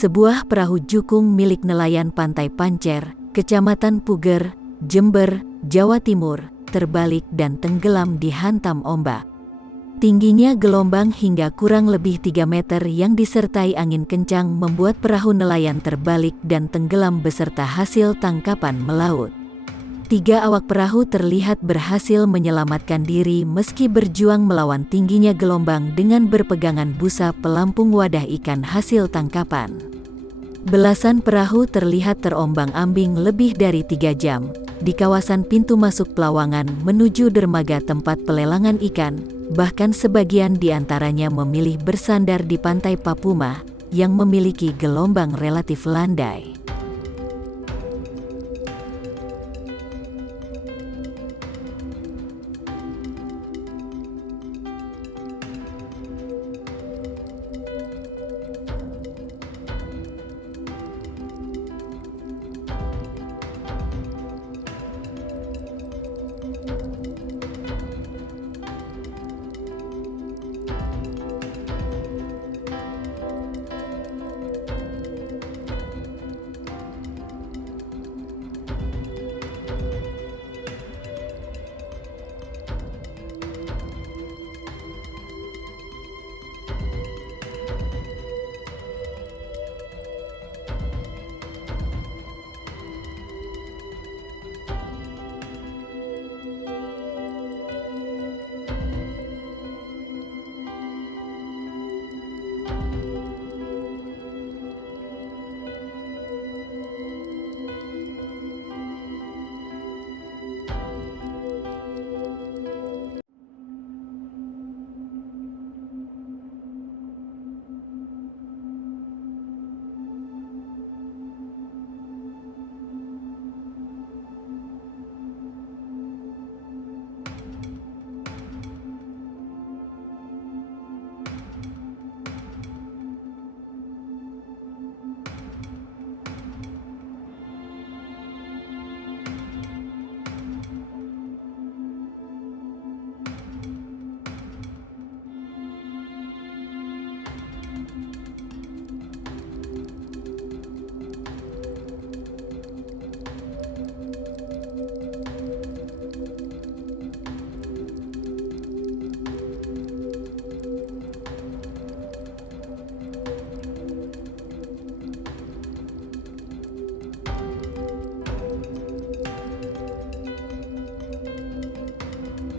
Sebuah perahu jukung milik nelayan Pantai Pancer, Kecamatan Puger, Jember, Jawa Timur, terbalik dan tenggelam dihantam ombak. Tingginya gelombang hingga kurang lebih 3 meter yang disertai angin kencang membuat perahu nelayan terbalik dan tenggelam beserta hasil tangkapan melaut. 3 awak perahu terlihat berhasil menyelamatkan diri meski berjuang melawan tingginya gelombang dengan berpegangan busa pelampung wadah ikan hasil tangkapan. Belasan perahu terlihat terombang-ambing lebih dari 3 jam di kawasan pintu masuk Pelawangan menuju dermaga tempat pelelangan ikan, bahkan sebagian di antaranya memilih bersandar di pantai Papuma yang memiliki gelombang relatif landai.